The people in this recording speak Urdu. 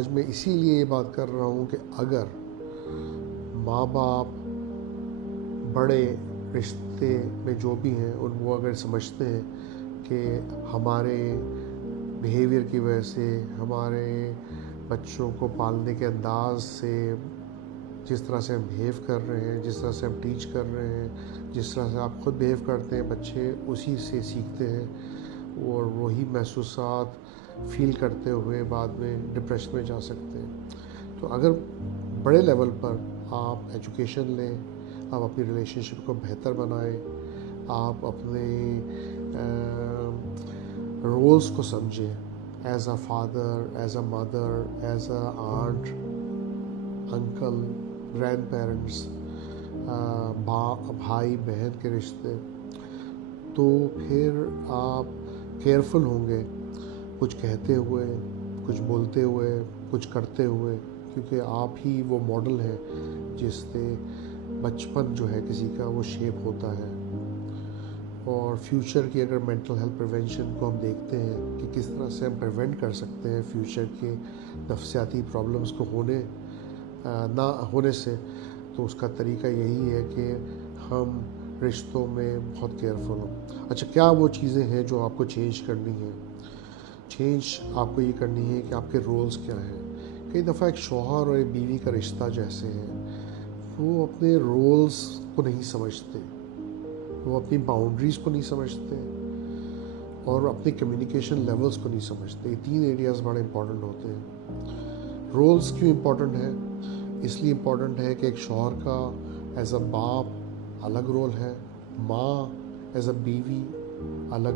آج میں اسی لیے یہ بات کر رہا ہوں کہ اگر ماں باپ بڑے رشتے میں جو بھی ہیں ان وہ اگر سمجھتے ہیں کہ ہمارے بیہیویئر کی وجہ سے، ہمارے بچوں کو پالنے کے انداز سے، جس طرح سے ہم بیہیو کر رہے ہیں، جس طرح سے ہم ٹیچ کر رہے ہیں، جس طرح سے آپ خود بیہیو کرتے ہیں، بچے اسی سے سیکھتے ہیں اور وہی محسوسات فیل کرتے ہوئے بعد میں ڈپریشن میں جا سکتے ہیں۔ تو اگر بڑے لیول پر آپ ایجوکیشن لیں، آپ اپنی ریلیشن شپ کو بہتر بنائیں، آپ اپنے رولز کو سمجھیں، as a father, as a mother, as a aunt, uncle, grandparents, بھائی بہن کے رشتے، تو پھر آپ کیئرفل ہوں گے کچھ کہتے ہوئے، کچھ بولتے ہوئے، کچھ کرتے ہوئے، کیونکہ آپ ہی وہ ماڈل ہیں جس سے بچپن جو ہے کسی کا وہ شیپ ہوتا ہے۔ اور فیوچر کی اگر مینٹل ہیلتھ پریونشن کو ہم دیکھتے ہیں کہ کس طرح سے ہم پریونٹ کر سکتے ہیں فیوچر کے نفسیاتی پرابلمس کو نہ ہونے سے، تو اس کا طریقہ یہی ہے کہ ہم رشتوں میں بہت کیئرفل ہوں۔ اچھا، کیا وہ چیزیں ہیں جو آپ کو چینج کرنی ہیں؟ چینج آپ کو یہ کرنی ہے کہ آپ کے رولز کیا ہیں۔ کئی دفعہ ایک شوہر اور ایک بیوی کا رشتہ جیسے ہے، وہ اپنے رولز کو نہیں سمجھتے، وہ اپنی باؤنڈریز کو نہیں سمجھتے اور اپنے کمیونیکیشن لیولز کو نہیں سمجھتے۔ یہ تین ایریاز بڑے امپورٹنٹ ہوتے ہیں۔ رولز کیوں امپورٹنٹ ہے؟ اس لیے امپورٹنٹ ہے کہ ایک شوہر کا ایز اے باپ الگ رول ہے، ماں ایز اے بیوی الگ